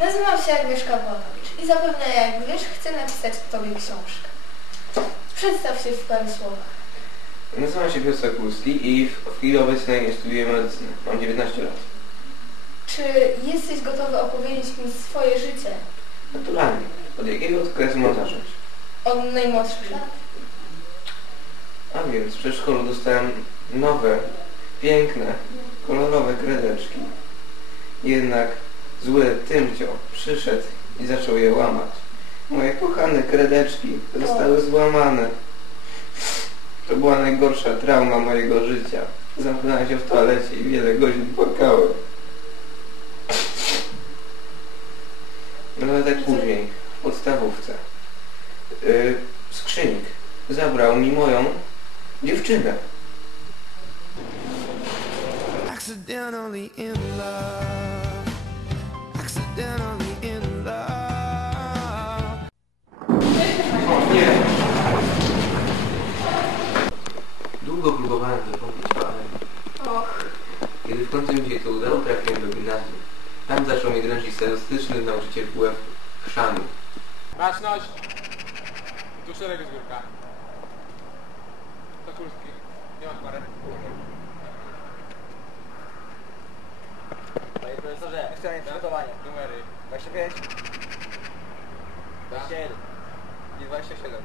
Nazywam się Agnieszka Wolowicz i zapewne jak wiesz, chcę napisać Tobie książkę. Przedstaw się w paru słowach. Nazywam się Piotr Sakulski i w w chwili obecnej studiuję medycynę. Mam 19 lat. Czy jesteś gotowy opowiedzieć mi swoje życie Naturalnie. Od jakiego okresu mam zacząć? od najmłodszych lat? A więc w przedszkolu dostałem nowe, piękne, kolorowe kredeczki. Jednak zły Tymcio przyszedł i zaczął je łamać. Moje kochane kredeczki zostały złamane. To była najgorsza trauma mojego życia. Zamknąłem się w toalecie i wiele godzin płakałem. No tak później, w podstawówce. Yy, skrzynik zabrał mi moją dziewczynę. Accidentally in love. Długo próbowałem zapomnieć ale Och, kiedy w końcu mi się to udało, trafiłem do gimnazjum. Tam zaczął mnie dręczyć sadystyczny nauczyciel WF chrzanu. Baczność! Tu szereg jest górka. Sokulski. Nie ma chmarek. Panie profesorze, eksperyment przygotowania. Numery. 25 Tak. 21 i 27.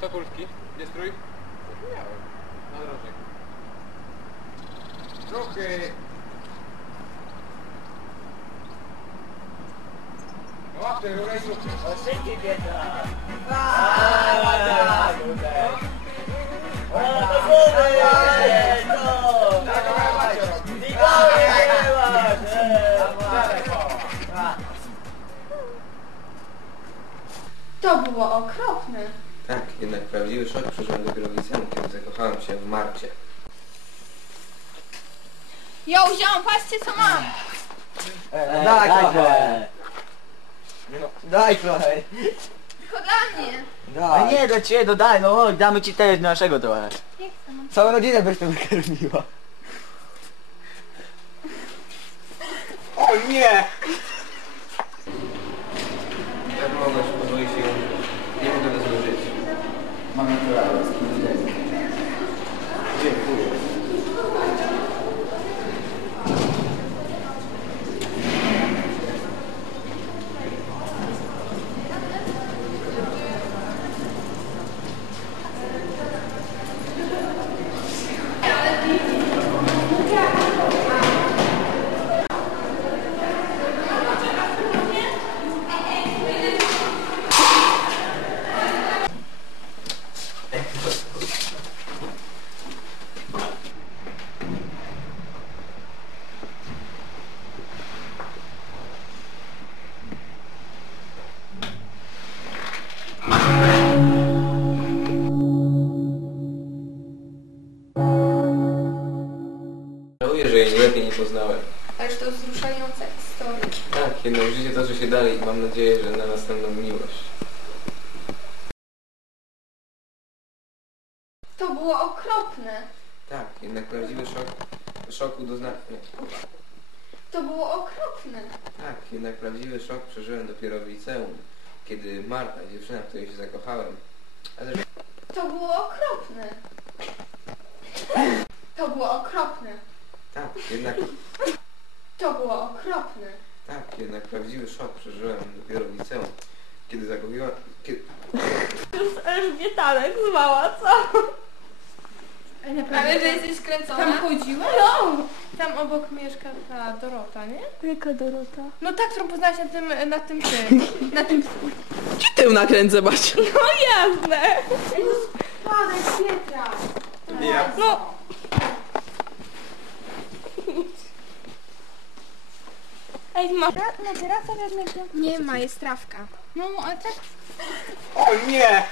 Sokulski. Gdzie strój? Zapomniałem. Na drodze. Ruchy! No łapcie, rurę i ruchy. O, szybciej to było okropne. Tak, jednak prawdziwy szok przeżyłem dopiero w liceum, kiedy zakochałem się w Marcie. Ja wziąłem, patrzcie co mam. Daj trochę! Daj trochę! Tylko dla mnie. Daj. nie, do ciebie, no daj, no chodź, damy ci też naszego trochę. Nie chcę. no. Całą rodzinę byś to wykarmiła. O nie! Żałuję, że jej lepiej nie poznałem. Ależ to wzruszająca historia. Tak, jednak życie toczy się dalej i mam nadzieję, że na następną miłość. To było okropne. Tak, jednak prawdziwy szok, szoku dozna... Nie. To było okropne. Tak, jednak prawdziwy szok przeżyłem dopiero w liceum, kiedy Marta, dziewczyna, w której się zakochałem, ale To było okropne. To było okropne. tak, jednak, To było okropne. tak, jednak prawdziwy szok przeżyłem dopiero w liceum, kiedy zakochiłem, kiedy, Elżbietanek zmała, co? Ale że jesteś skręcona? Tam chodziła? No. Tam obok mieszka ta Dorota, nie? Jaka Dorota? No tak, którą poznałaś na tym, na tym tym, na tym... Ci tył nakręcę, bać. No jasne! Spadaj, Pietra. Ja. No, ej, masz... Na terasa żadnego. Nie ma, jest trawka. No, ale tak... O nie!